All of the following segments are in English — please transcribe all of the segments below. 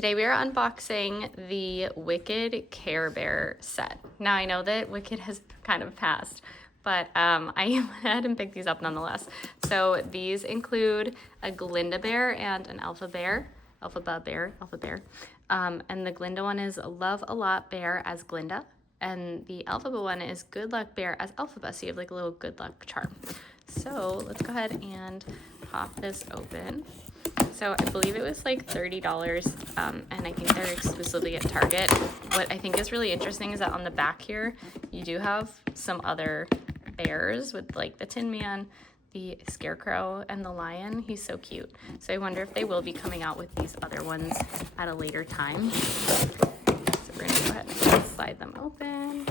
today we are unboxing the Wicked Care Bear set. Now I know that Wicked has kind of passed, but I went ahead and picked these up nonetheless. So these include a Glinda bear and an Elphaba bear. And the Glinda one is Love a Lot Bear as Glinda, and the Elphaba one is Good Luck Bear as Elphaba. So you have like a little good luck charm. So let's go ahead and pop this open. So I believe it was like $30, and I think they're exclusively at Target. What I think is really interesting is that on the back here, you do have some other bears with like the Tin Man, the Scarecrow, and the Lion. He's so cute. So I wonder if they will be coming out with these other ones at a later time. So we're gonna go ahead and slide them open.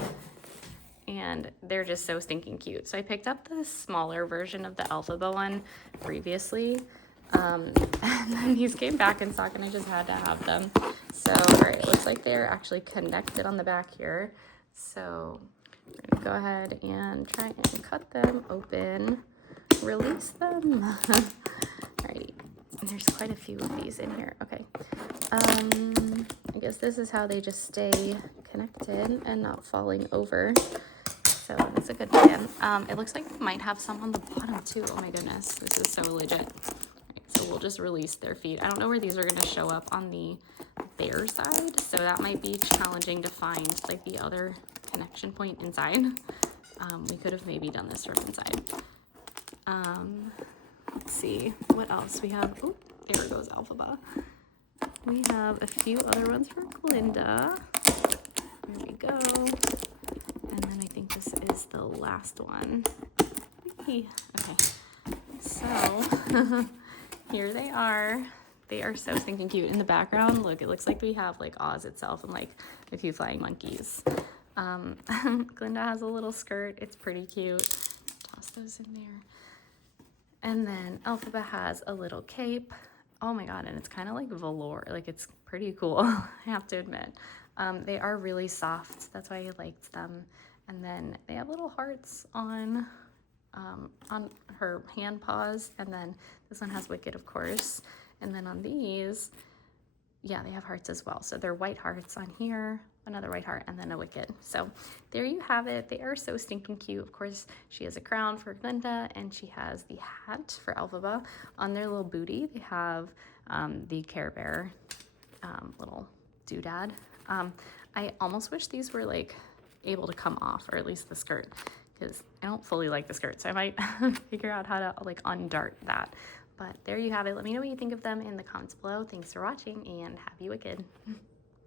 And they're just so stinking cute. So I picked up the smaller version of the Elphaba one previously. And then these came back in stock and I just had to have them. So, all right, it looks like they're actually connected on the back here. So we're gonna go ahead and try and cut them open, release them. Alrighty, there's quite a few of these in here. Okay, I guess this is how they just stay connected and not falling over. So that's a good plan. It looks like they might have some on the bottom too. Oh my goodness, this is so legit. So we'll just release their feet. I don't know where these are going to show up on the bear side, so that might be challenging to find like the other connection point inside. We could have maybe done this from inside. Let's see what else we have. Oh, there goes Elphaba. We have a few other ones for Glinda. There we go. And then I think this is the last one. Okay, so here they are. They are so stinking cute. In the background, look, it looks like we have like Oz itself and like a few flying monkeys. Glinda has a little skirt. It's pretty cute. Toss those in there. And then Elphaba has a little cape. Oh my god, and it's kind of like velour. Like, it's pretty cool, I have to admit. They are really soft. That's why I liked them. And then they have little hearts on her hand paws, and then this one has Wicked, of course, and then on these, yeah, they have hearts as well. So they're white hearts on here, another white heart, and then a Wicked. So there you have it. They are so stinking cute. Of course, she has a crown for Glinda, and she has the hat for Elphaba. On their little booty, they have the Care Bear little doodad. I almost wish these were like able to come off, or at least the skirt, because I don't fully like the skirt, so I might figure out how to like undart that. But there you have it. Let me know what you think of them in the comments below. Thanks for watching, and happy Wicked.